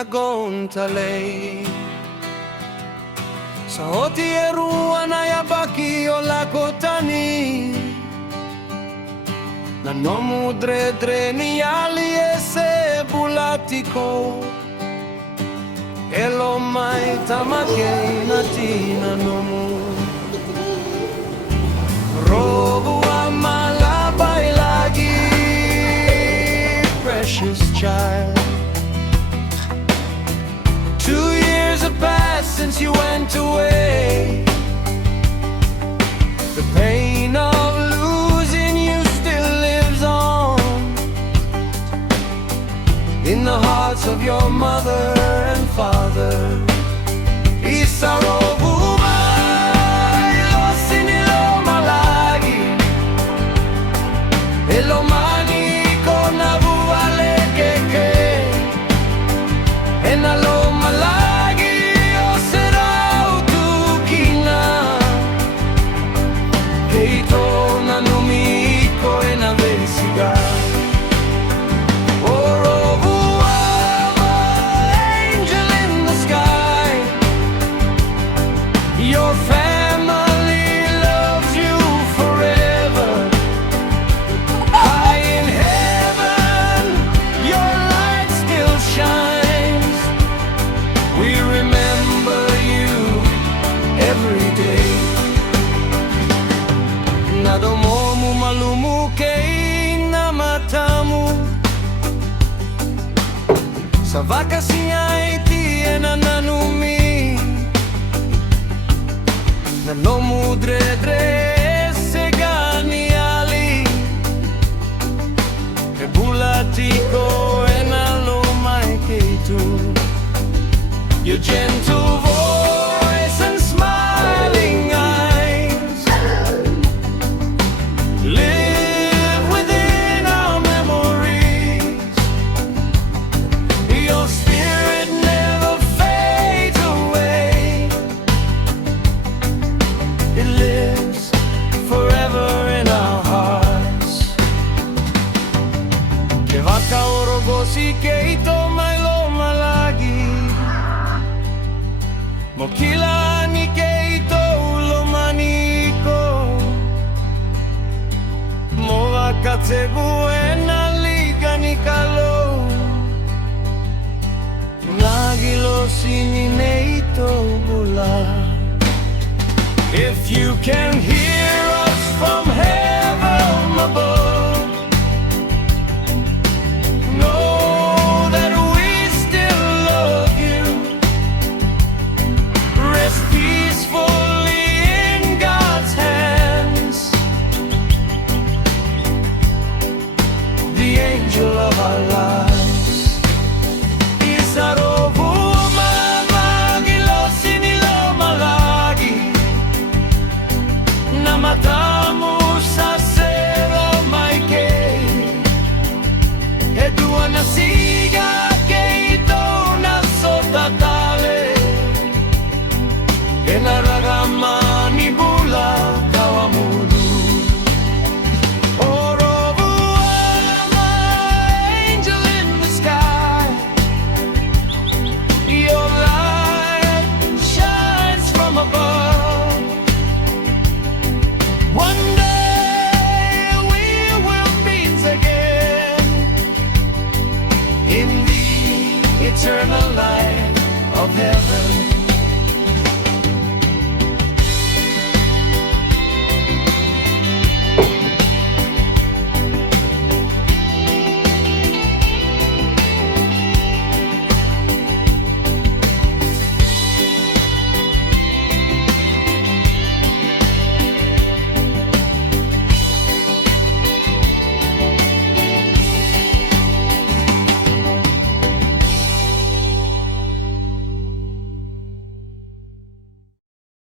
nagontalei sa oti e rua na yabaki o lakotani na nomu dre ni ali e se bulatiko elo mai tamakei na tina nomu Rovuama Labailagi, precious child. 2 years have passed since you went away. The pain of losing you still lives on in the hearts of your mother and father. Rovuama Lomalagi and Lomalagi o será tu kina heito na numiko e na versiga o Rovuama, angel in the sky, your family loves you forever. High in heaven, your light still shines. We remember you every day. Nadomomu malumu kei na matamu sa vakasiaiti e na nanumi na nomu dre segani ali e bulatiko e na lomai keitu. Your gentle voice and smiling eyes live within our memories. Your spirit never fades away. It lives forever in our hearts. Ke vaka orogosi keito mai Lomalagi Mokila ni keito lomaniko Mova katsegu e na liga ni kalo Agilosi ni neito bula. If you can hear us from heaven above, know that we still love you. Rest peacefully in God's hands. The angel of our lives.